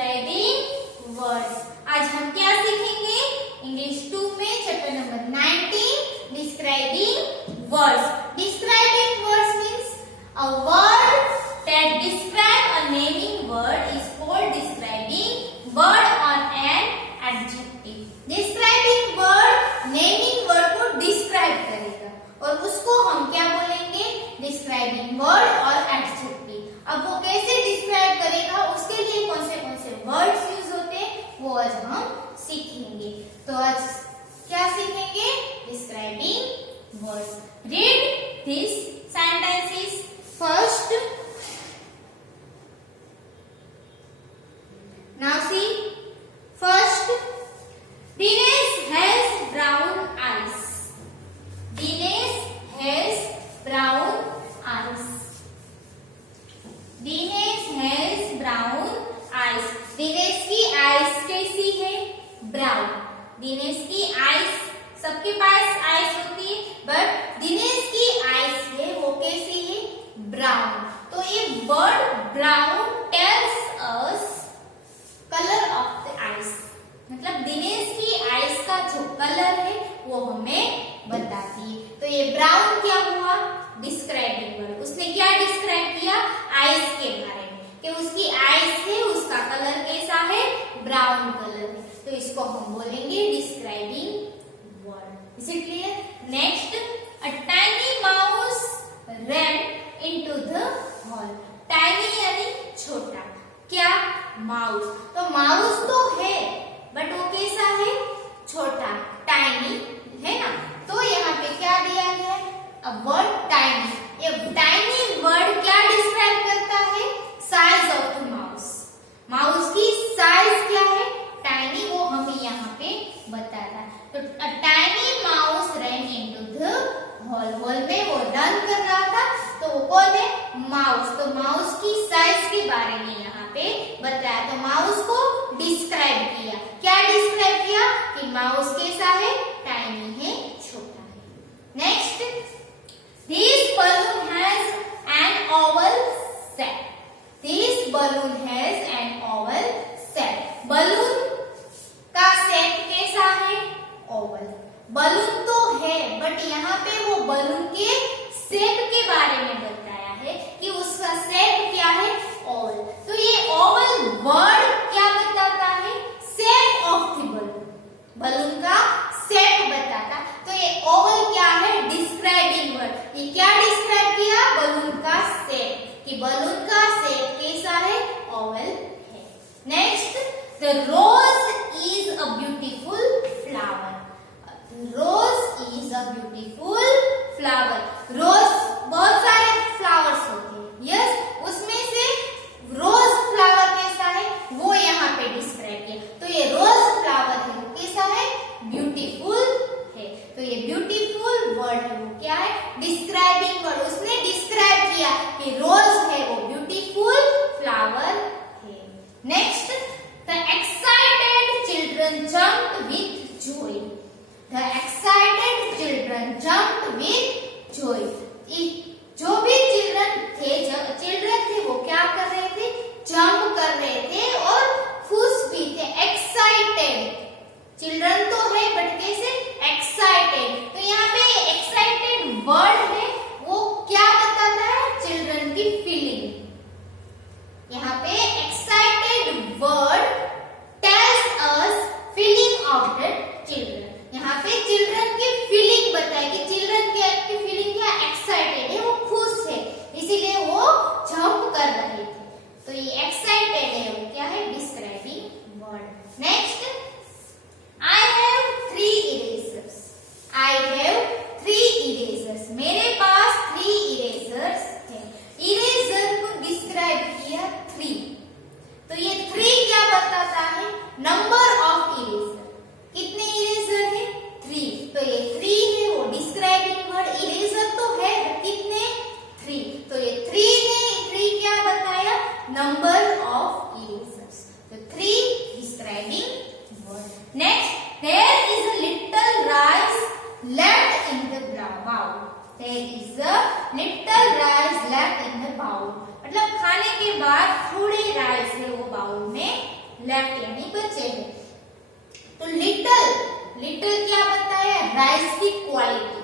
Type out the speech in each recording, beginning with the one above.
Describing words. आज हम क्या सीखेंगे? इंग्लिश 2 में chapter number 19 describing words. Describing words means a word that describe a naming word is called describing word or an adjective. Describing word naming word को describe करेगा और उसको हम क्या बोलेंगे? Describing word और adjective. अब वो कैसे describe करेगा, उसके लिए कौन से words यूज होते हैं वो आज हम सीखेंगे। तो आज क्या सीखेंगे? Describing words. Read these sentences. First, now see, first, Dinesh has brown eyes. Dinesh has brown eyes. Dinesh has brown eyes. Dinesh की eyes कैसी है? Brown. दिनेश की eyes, सबके पास eyes होती है, but दिनेश की eyes है वो कैसी है? Brown. तो ये word brown tells us color of the eyes. मतलब दिनेश की eyes का जो कलर है वो हमें बताती है। तो ये brown क्या हुआ? Describing word. उसने क्या describe किया? eyes के बारे में, कि उसकी eyes है, उसका कलर कैसा है? brown कलर है। तो इसको हम बोलेंगे describing word. Is it clear? Next, a tiny mouse ran into the hall. Tiny यानी छोटा, क्या? माउस। तो माउस तो है बट वो कैसा है? छोटा, टाइनी है ना। तो यहाँ पे क्या दिया गया है? अब वर्ड टाइनी। ये टाइनी वर्ड क्या डिस्क्राइब करता है? Size of the mouse. Mouse की साइज क्या है? टाइनी, वो हमें यहाँ पे बताता है। तो tiny mouse run into the hall. Hall में वो रन कर रहा था, तो वो कौन है? माउस। तो माउस की साइज के बारे में यहाँ पे बताया। तो माउस को डिस्क्राइब किया। क्या डिस्क्राइब किया? कि माउस कैसा है? टाइनी है, छोटा है। Next, this balloon has an Oval shape. This balloon has an Oval shape. Balloon का शेप कैसा है? ओवल। बलून तो है बट यहाँ पे वो बलून के शेप के बारे में बताया है कि उसका शेप क्या है? ओवल। तो ये ओवल वर्ड क्या बताता है? Shape of the balloon. Balloon का शेप बताता। तो ये ओवल क्या है? Describing word. ये क्या डिस्क्राइब किया? बलून का शेप, कि बलून का शेप कैसा है? ओवल है। Next, the rose is a beautiful flower. Rose is a beautiful flower. Rose बहुत सारे फ्लावर्स होते हैं, यस, उसमें से रोज फ्लावर कैसा है वो यहाँ पे डिस्क्राइब किया। तो ये रोज फ्लावर है वो कैसा है? ब्यूटीफुल है। तो ये ब्यूटीफुल वर्ड है वो क्या है? Describing word. उसने डिस्क्राइब किया कि रोज है वो ब्यूटीफुल फ्लावर है। Next, the excited children jumped with Joy. The excited children jumped with joy. जो भी चिल्ड्रन थे वो क्या कर रहे थे? जंप कर रहे थे और खुश भी थे। एक्साइटेड, चिल्ड्रन तो है बट कैसे? एक्साइटेड। तो यहाँ पे एक्साइटेड वर्ड है वो क्या बताता है? चिल्ड्रन की फीलिंग। यहाँ पे excited word tells us feeling of the children. यहाँ पे चिल्ड्रन की फीलिंग बताए कि चिल्ड्रन की फीलिंग क्या? एक्साइटेड है, वो खुश है, इसीलिए वो जंप कर रहे थे। तो ये एक्साइटेड है वो क्या है? Describing word. Next, I have 3 erasers. I have 3 erasers. मेरे पास 3 इरेजर्स थे। इरेजर को डिस्क्राइब किया 3। तो ये 3 क्या बताता है? Number of eraser. कितने इरेजर है? 3। तो ये 3 है वो डिस्क्राइबिंग वर्ड। इरेजर तो है कितने? 3। तो ये 3 क्या बताया? Number of erasers. तो 3 describing word. Next, there is a little rice left in the bowl. There is a little rice left in the bowl. मतलब खाने के बाद थोड़े राइस है वो बाउल में लेफ्ट यानी बच्चे है। तो लिटल, लिटल क्या बताया? राइस की क्वालिटी।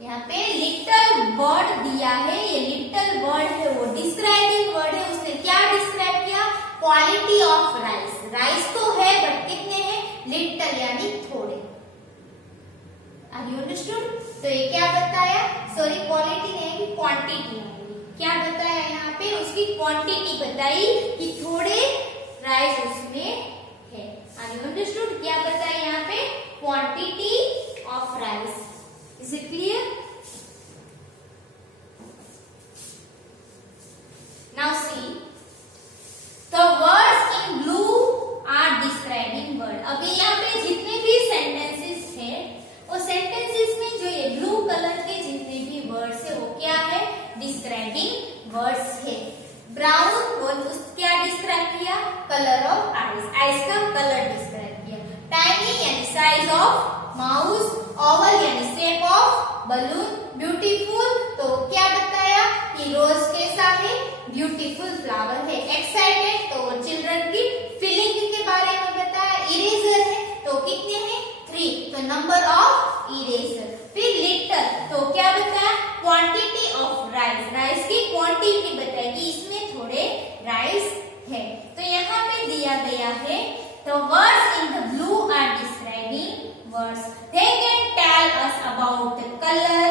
यहाँ पे लिटल वर्ड दिया है, ये लिटल वर्ड है वो डिस्क्राइबिंग वर्ड है। उसने क्या डिस्क्राइब किया? Quality of rice. राइस तो है बट कितने हैं? लिटल यानी थोड़े। Are you understood? तो ये क्या बताया? सॉरी क्वालिटी नहीं है, क्वांटिटी। क्या बताया यहाँ पे? उसकी क्वांटिटी बताई कि थोड़े राइस उसमें है। Are you understood? क्या बताया यहाँ पे? Quantity of rice. Is it clear? Now see, the words in blue are describing word. अभी यहाँ पे जितने भी sentences हैं, वो sentences में जो ये blue color के जितने भी words है, वो क्या है? Describing words है। Brown वो क्या describe किया? Color of eyes. Eyes का color describe किया। Tiny यानी size of mouse, ओवल यानी शेप ऑफ बलून, ब्यूटीफुल तो क्या बताया कि रोज कैसा है? ब्यूटीफुल फ्लावर है। एक्साइटेड तो चिल्ड्रन की फीलिंग के बारे में बताया। इरेजर है तो कितने हैं? 3 तो नंबर ऑफ इरेजर। फिर लिटल तो क्या बताया? Quantity of rice. राइस की क्वांटिटी बताई कि इसमें थोड़े राइस है। तो यहाँ पे दिया गया है the words in the blue are describing words. They can tell us about the color.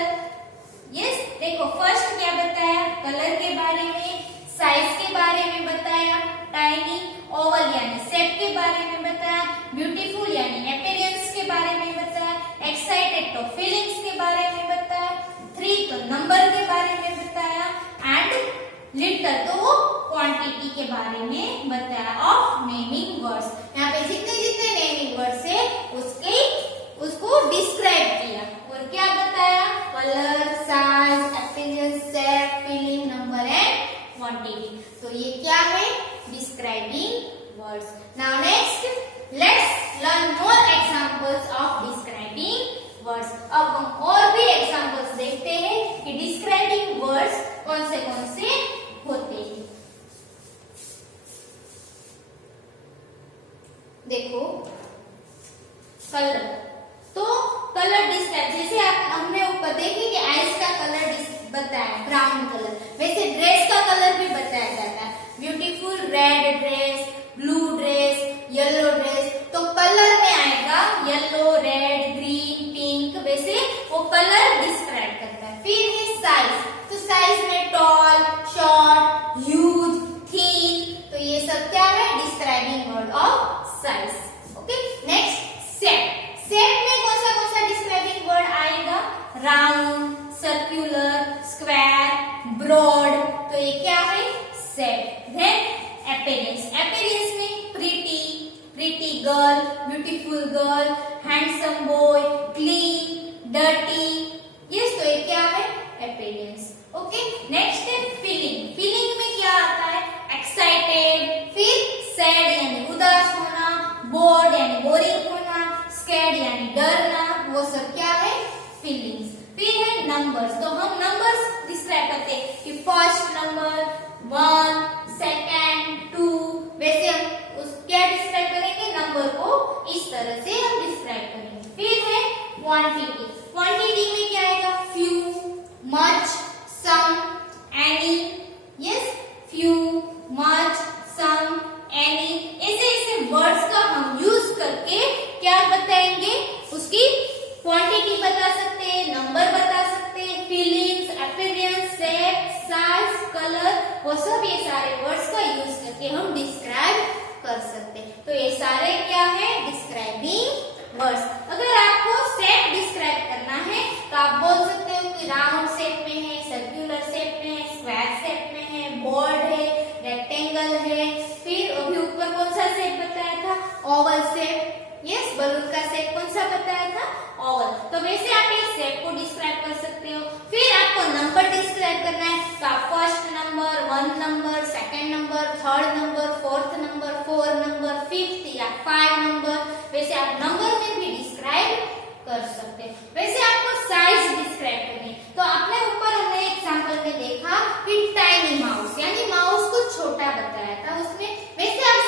Yes, देखो फर्स्ट क्या बताया? कलर के बारे में, साइज के बारे में बताया, टाइनी, ओवल यानी शेप के बारे में बताया, ब्यूटीफुल यानी अपीयरेंस के बारे में बताया, एक्साइटेड तो फीलिंग्स के बारे में बताया, 3 तो नंबर के बारे में बताया एंड लिटल तो वो क्वांटिटी के बारे में बताया ऑफ नेमिंग वर्ड्स। यहाँ पे जितने जितने नेमिंग वर्ड्स है उसको डिस्क्राइब किया और क्या बताया? Colour, size, appearance, shape, feeling, number and quantity. तो ये क्या है? Describing words. Now next let's learn more examples of describing words. अब हम और भी एग्जांपल्स देखते हैं कि डिस्क्राइबिंग वर्ड्स कौन से होते हैं। देखो कलर, तो कलर डिस्क्राइब जैसे हमने ऊपर देखे कि आइस का कलर बताया ब्राउन कलर, वैसे ड्रेस का कलर भी बताया जाता है। Beautiful red dress, blue dress, yellow dress. तो कलर में आएगा येलो, रेड, ग्रीन, पिंक, वैसे वो कलर डिस्क्राइब करता है। फिर है साइज, तो साइज में टॉल, शॉर्ट, ह्यूज, थिन, तो ये सब क्या है? Describing word of size. Okay, next shape. Shape में कौन सा डिस्क्राइबिंग वर्ड आएगा? राउंड, सर्कुलर, स्क्वायर, ब्रॉड, तो ये क्या है? शेप। देन अपीयरेंस, अपीयरेंस में pretty girl, beautiful girl, handsome boy, clean, dirty, yes तो ये क्या है? अपीयरेंस। ओके, नेक्स्ट है फीलिंग। फीलिंग में क्या आता है? एक्साइटेड, फिर सैड यानी उदास होना, बोर्ड यानी बोरिंग होना, स्कैर्ड यानी डरना, वो सब क्या है? फीलिंग्स। फिर है नंबर्स, तो हम नंबर्स डिस्क्राइब करते हैं कि फर्स्ट नंबर 1, सेकंड 2, वैसे हम उस क्या डिस्क्राइब करेंगे? नंबर को इस तरह से हम डिस्क्राइब करेंगे। फिर है क्वांटिटी। क्वांटिटी में क्या आएगा? फ्यू, मच, सम, एनी, यस फ्यू, मच, सम, एनी, ऐसे वर्ड्स का हम यूज करके क्या बताएंगे? उसकी क्वांटिटी बता सकते हैं, नंबर बता सकते हैं, feelings, appearance, shape, size, colour, वो सब ये सारे वर्ड्स का यूज करके हम डिस्क्राइब कर सकते हैं। तो ये सारे क्या है? Describing words. अगर आपको शेप डिस्क्राइब करना है तो आप बोल सकते हो कि राउंड शेप में है, सर्कुलर शेप में है, स्क्वायर शेप में है, बोर्ड है, रेक्टेंगल है। फिर अभी ऊपर कौन सा शेप बताया था? Oval shape. यस, बलून का शेप कौन सा बताया था? ओवल। तो वैसे आप इस शेप को डिस्क्राइब कर सकते हो। फिर आपको नंबर डिस्क्राइब करना है तो आप first number, 1 number, second number, third number, fourth number, 4 number, 5th या 5 नंबर, वैसे आप नंबर में भी डिस्क्राइब कर सकते हैं। वैसे आपको साइज डिस्क्राइब करनी है तो आपने ऊपर हमने एग्जांपल में देखा कि टाइनी माउस यानी माउस को छोटा बताया था उसमें, वैसे आप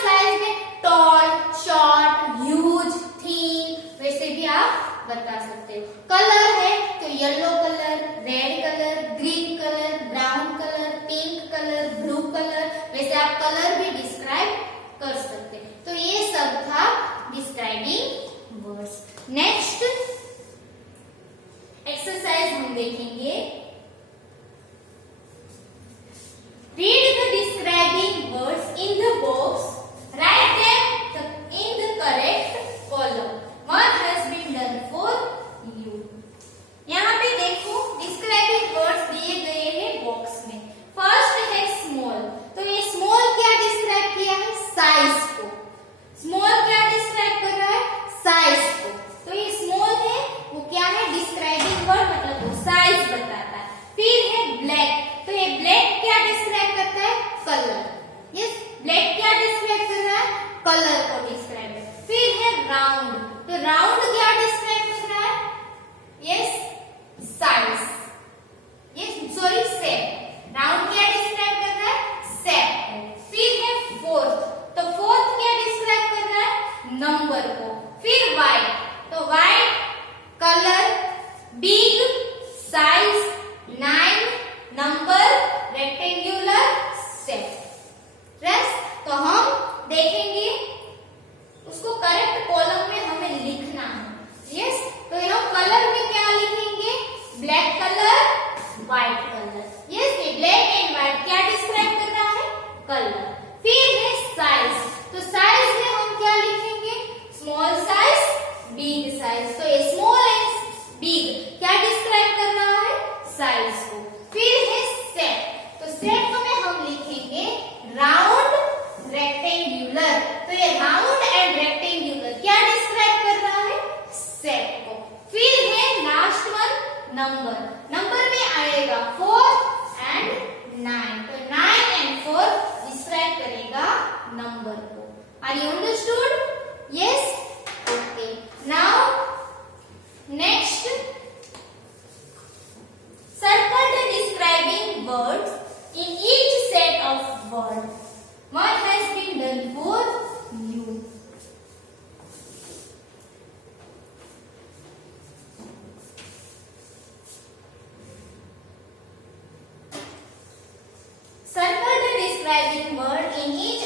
कलर को डिस्क्राइब कर। फिर है राउंड, तो राउंड क्या डिस्क्राइब कर रहा है? Yes, size, yes sorry shape. Round क्या डिस्क्राइब कर रहा है? शेप। फिर है फोर्थ, तो फोर्थ क्या डिस्क्राइब कर रहा है? नंबर को। फिर वाइट, तो white colour, big, size, 9, number, rectangular, shape. तो हम देखेंगे उसको करेक्ट कॉलम में हमें लिखना है। यस, तो यहाँ कलर में क्या लिखेंगे? Black colour, white colour. Yes, ये ब्लैक एंड व्हाइट क्या डिस्क्राइब कर रहा है? कलर। फिर है साइज, तो साइज में हम क्या लिखेंगे? Small size, big size. तो ये स्मॉल एंड बिग क्या डिस्क्राइब कर रहा है? साइज को। फिर है शेप, तो शेप में हम लिखेंगे राउंड, रेक्टेंगुलर। तो ये राउंड एंड रेक्टेंगुलर क्या डिस्क्राइब कर रहा है? शेप को। फिर है लास्ट वन नंबर, नंबर में आएगा 4 एंड 9, तो 9 एंड 4 डिस्क्राइब करेगा नंबर को। Are you understood? Yes, okay. Now next, circle the describing words in each set of words. What has been done for you? Circle the describing word in each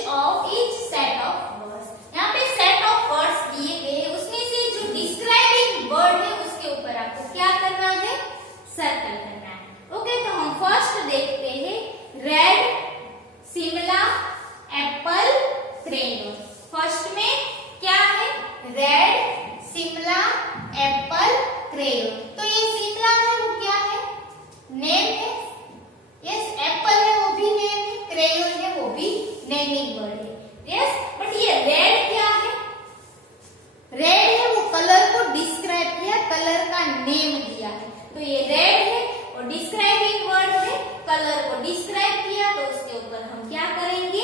set of words. यहाँ पे set of words दिए गए, उसमें से जो describing word है उसके ऊपर आपको क्या करना है? सर्कल करना है। ओके, तो हम फर्स्ट देखते हैं red, Shimla, Apple, crayon. First में क्या है? Red, Shimla, Apple, crayon. तो ये शिमला है वो क्या है? नेम है। यस, एप्पल है वो भी नेम है, क्रेयॉन है वो भी नेमिंग वर्ड है। यस, बट ये रेड क्या है? रेड है वो कलर को डिस्क्राइब किया, कलर का नेम दिया है। तो ये रेड है और डिस्क्राइबिंग वर्ड है, कलर को डिस्क्राइब किया, तो उसके ऊपर हम क्या करेंगे?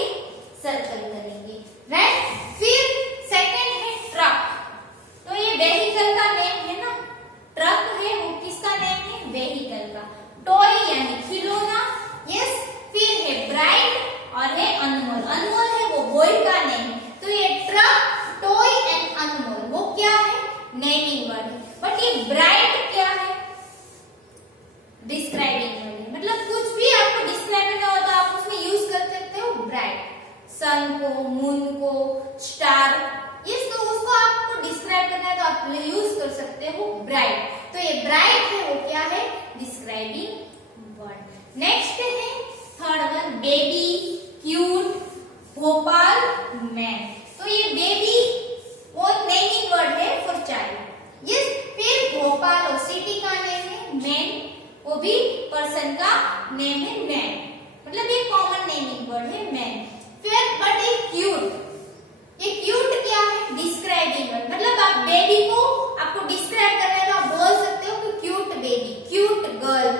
सर्कल करेंगे। राइट। फिर सेकंड है ट्रक, तो ये वेहिकल का नेम है ना, ट्रक है वो किसका नेम है? वेहिकल का। टॉय यानी खिलौना। यस। फिर है ब्राइट और है अनमोल, अनमोल है वो बॉय का नेम है। तो ये ट्रक, टॉय एंड अनमोल वो क्या है? नेमिंग वर्ड है। बट ये ब्राइट क्या है? डिस्क्राइबिंग वर्ड है। मतलब कुछ भी आपको डिस्क्राइब करना हो तो आप उसमें यूज कर सकते हो ब्राइट। सन को, मून को, स्टार, ये तो उसको आपको डिस्क्राइब करना है तो आप यूज कर सकते हो ब्राइट। तो ये ब्राइट है वो क्या है? Describing word. नेक्स्ट है third one baby, cute, Bhopal, man. तो ये बेबी वो नेमिंग वर्ड है फॉर चाइल्ड। यस। फिर भोपाल और सिटी का नेम है, मैन वो भी पर्सन का नेम है, मैन। मतलब ये कॉमन नेमिंग वर्ड है मैन। फिर बट ये क्यूट क्या है? Describing word. मतलब आप बेबी को आपको डिस्क्राइब करना है तो आप बोल सकते हो कि cute baby, cute girl,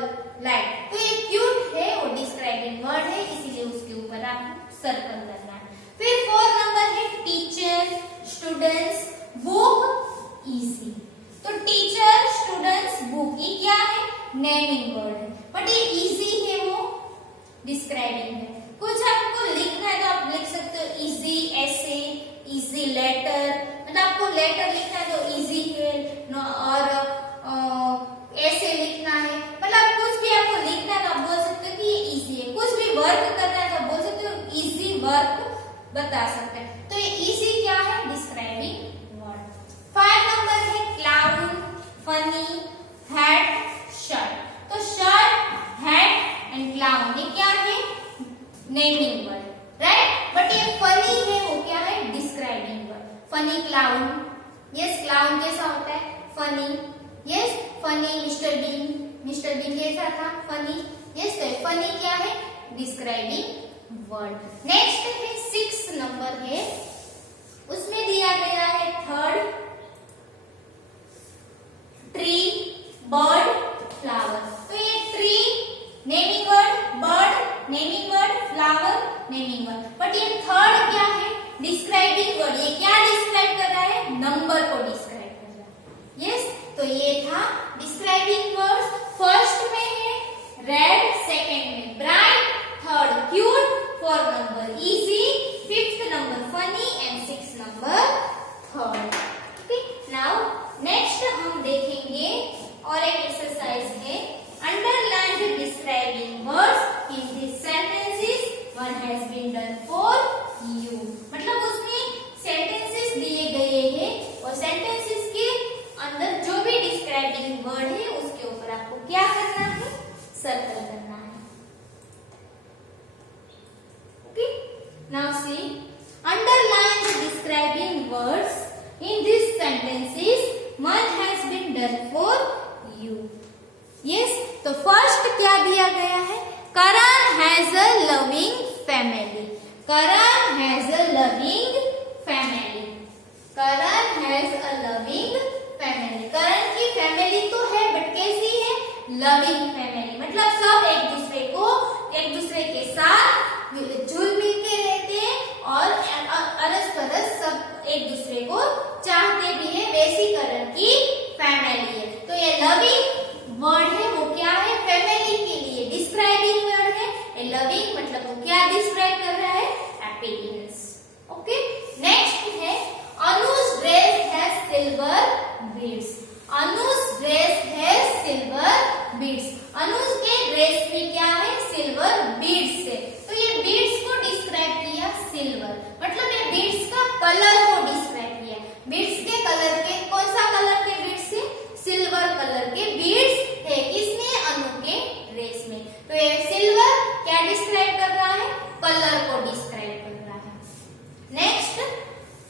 like. तो ये क्यूट है वो डिस्क्राइबिंग वर्ड है, इसीलिए उसके ऊपर आप सर्कल करना है। फिर 4 नंबर है टीचर, स्टूडेंट्स, बुक, इजी। तो टीचर, स्टूडेंट्स, बुक ये क्या है? नेमिंग वर्ड है। बट ये इजी है वो डिस्क्राइबिंग है। कुछ आपको लिखना है तो आप लिख सकते हो इजी ऐसे, इजी लेटर। मतलब आपको लेटर लिखना है तो इजी है, और ऐसे लिखना है। मतलब कुछ भी आपको लिखना है तो आप बोल सकते हो कि ये इजी है। कुछ भी वर्क करना है तो आप बोल सकते हो इजी वर्क बता सकते हैं। तो ये इजी क्या है? Describing word. 5 नंबर है क्लाउन, फनी, हैट, शर्ट। तो शर्ट, हैट एंड क्लाउन ये क्या है? Naming word, right. बट ये फनी है वो क्या है? Describing word. Funny clown. Yes, clown कैसा होता है? Funny. Yes, funny mister Bean कैसा था? फनी। यस, तो फनी क्या है? Describing word. नेक्स्ट है 6 नंबर है, उसमें दिया गया है थर्ड, ट्री, बर्ड, फ्लावर। तो ये tree naming word, bird naming word, flower naming word. But ये थर्ड क्या है? डिस्क्राइबिंग वर्ड, ये क्या डिस्क्राइब कर रहा है? नंबर को डिस्क्राइब कर रहा है। यस, तो ये था डिस्क्राइबिंग वर्ड्स। फर्स्ट में है रेड, सेकंड में bright, third cute, fourth number easy, fifth number funny and sixth number third. Okay, now next हम देखेंगे और एक एक्सरसाइज है underline the describing words in this sentences one has been done for you. मतलब उसमें sentences दिए गए हैं और सेंटेंसेस के अंदर जो भी डिस्क्राइबिंग वर्ड है उसके ऊपर आपको क्या करना है? सर्कल करना है। Okay, now see underline the describing words in these sentences one has been done for you. Yes, तो फर्स्ट क्या दिया गया है? Karan has a loving family. Karan has a loving family. Karan has a loving family. करण की family तो है but कैसी है? लविंग फैमिली, मतलब सब एक दूसरे के साथ जुल मिल के रहते हैं और अरस परस सब एक दूसरे को चाहते भी है, वैसी करण की फैमिली है। तो ये लविंग वर्ड है वो क्या है? फैमिली के लिए डिस्क्राइबिंग वर्ड है। ये लविंग मतलब वो क्या डिस्क्राइब कर रहा है? हैप्पीनेस। ओके, नेक्स्ट है Anuj dress has silver beads. Anuj dress has silver beads. Anuj के ड्रेस में क्या है? सिल्वर बीड्स है। तो ये बीड्स को डिस्क्राइब किया सिल्वर, मतलब ये बीड्स का कलर को डिस्क्राइब किया। बीड्स के कलर के, कौन सा कलर के बीड्स है? सिल्वर कलर के बीड्स है। किसमें? अनु के ड्रेस में। तो ये सिल्वर क्या डिस्क्राइब कर रहा है? कलर को डिस्क्राइब कर रहा है। Next,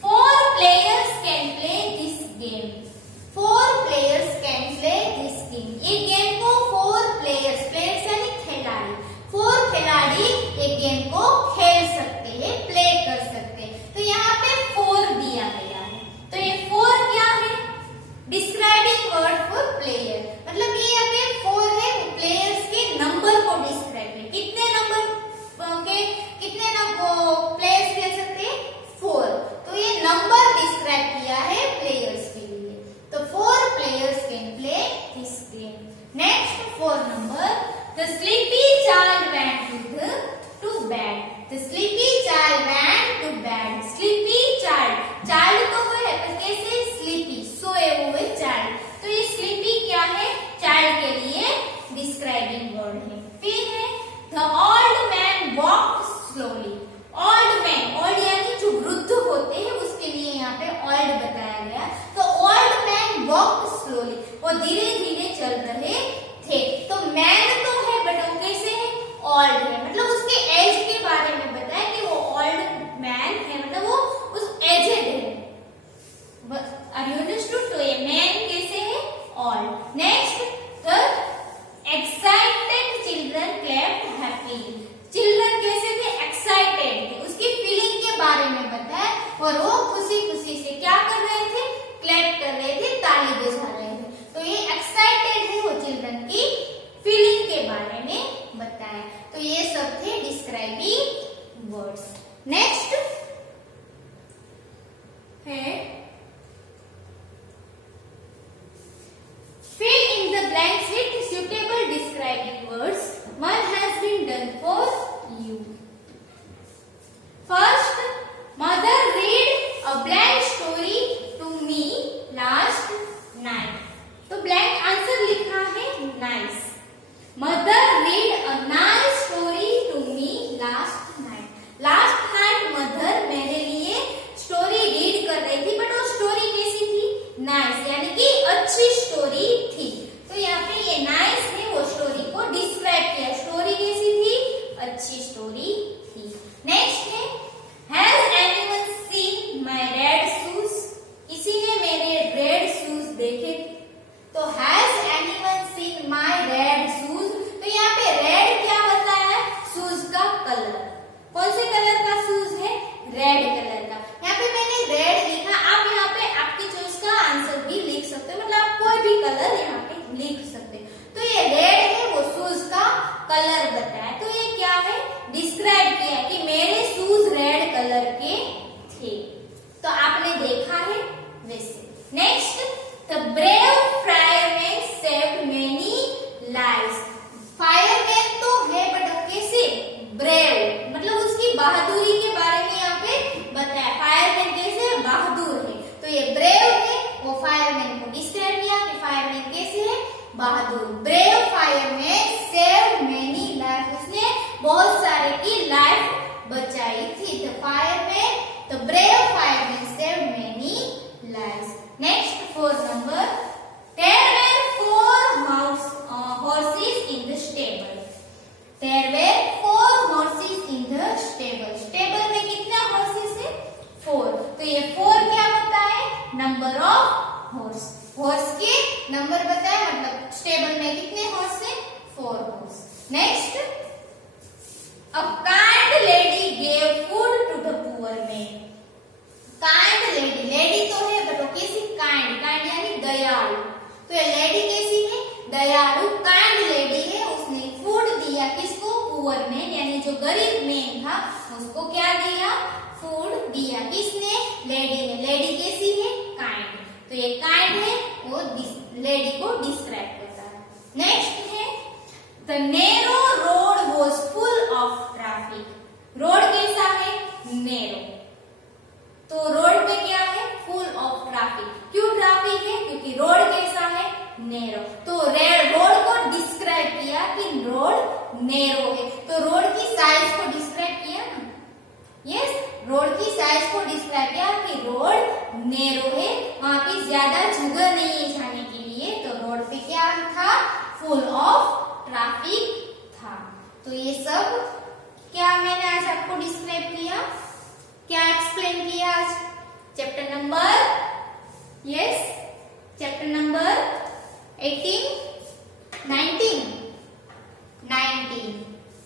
4 players can play this game. 4 players can play this game. ये गेम को 4 players यानी खिलाड़ी, 4 खिलाड़ी ये गेम को खेल सकते हैं, प्ले कर सकते हैं। तो यहाँ पे 4 दिया गया है। तो ये 4 क्या है? डिस्क्राइबिंग वर्ड फॉर प्लेयर, मतलब ये यहाँ पे 4 है, प्लेयर्स के नंबर को डिस्क्राइब है। कितने नंबर के, कितने प्लेयर्स खेल सकते हैं? 4। तो ये नंबर डिस्क्राइब किया है प्लेयर्स के लिए। तो 4 players can play this game. Next, 4 number, the sleepy child went to bed. The sleepy child went to bed. Sleepy child, child तो वो है पर कैसे? sleepy, सोए हुए child। तो ये sleepy क्या है? child के लिए डिस्क्राइबिंग वर्ड है। फिर है the old man walked slowly. old man, old यानी जो वृद्ध होते हैं उसके लिए यहाँ पे old बताया गया। तो old man walked slowly, वो धीरे धीरे चल रहे थे। तो मैन तो है बट वो कैसे है? ओल्ड है, मतलब उसके एज के बारे में बताया कि वो ओल्ड मैन है, मतलब वो उस एजेड है। Are you understood? तो ये मैन कैसे है? Old. Next, the excited children clapped happily. Children कैसे थे? एक्साइटेड थे, उसकी फीलिंग के बारे में बताया और वो खुशी खुशी से क्या कर रहे थे? क्लैप कर रहे थे, ताली बजा रहे थे। तो ये एक्साइटेड है, वो चिल्ड्रन की फीलिंग के बारे में बताया। तो ये सब थे डिस्क्राइबिंग वर्ड्स। नेक्स्ट है fill in the blanks with suitable describing words. One has been done for you. First, mother read a blank story to me last night. तो blank आंसर लिखा है nice. Mother read a nice story to me last night. Last night mother next, the brave fireman saved many lives. Fireman तो है but कैसे? Brave, मतलब उसकी बहादुरी के बारे में यहाँ पे बताया। फायरमैन कैसे? बहादुर है। तो ये ब्रेव है, वो फायरमैन को डिस्क्राइब किया कि फायरमैन कैसे है? बहादुर। Brave fireman saved many life, उसने बहुत सारे की लाइफ बचाई थी। The fireman, the brave fireman saved many lives. Next, 4 number, there were 4 horses in the stable. There were 4 horses in the stable. Stable में कितने horses है? 4। तो ये 4 क्या होता है? Number of horse। horse के नंबर बताया, मतलब स्टेबल में कितने horse है? 4 horse। Next, a kind lady gave food to the poor man. Kind lady, lady तो है बट वो कैसी? काइंड, काइंड यानी दयालु। तो ये लेडी कैसी है? दयालु, काइंड लेडी है। उसने फूड दिया किसको? पुअर मैन, यानी जो गरीब मैन था उसको क्या दिया? फूड दिया। किसने? लेडी ने। लेडी कैसी है? काइंड। तो ये काइंड है, वो लेडी को डिस्क्राइब करता है। नेक्स्ट है, the narrow road was full of traffic. Road कैसा है? नैरो। तो रोड पे क्या है? Full of traffic. क्यों ट्रैफिक है? क्योंकि रोड कैसा है? नैरो। तो रोड को डिस्क्राइब किया कि रोड नैरो है। तो रोड की साइज को डिस्क्राइब किया ना? यस, रोड की साइज को डिस्क्राइब किया कि रोड नैरो है, वहां पे ज्यादा जगह नहीं है जाने के लिए। तो रोड पे क्या था? फुल ऑफ ट्रैफिक था। तो ये सब क्या मैंने आज आपको डिस्क्राइब किया, क्या एक्सप्लेन किया आज? Chapter number, yes, chapter number 18, 19, 19,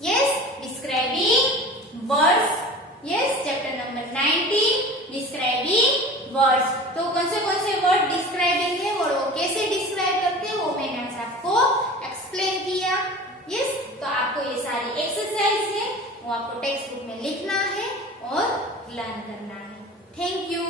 yes, describing words. Yes, chapter number 19, describing words. तो कौन से वर्ड डिस्क्राइबिंग है और वो कैसे डिस्क्राइब करते हैं वो मैंने आज आपको एक्सप्लेन किया। यस, तो आपको ये सारी एक्सरसाइज है वो आपको टेक्स्ट बुक में लिखना है और लर्न करना है। Thank you.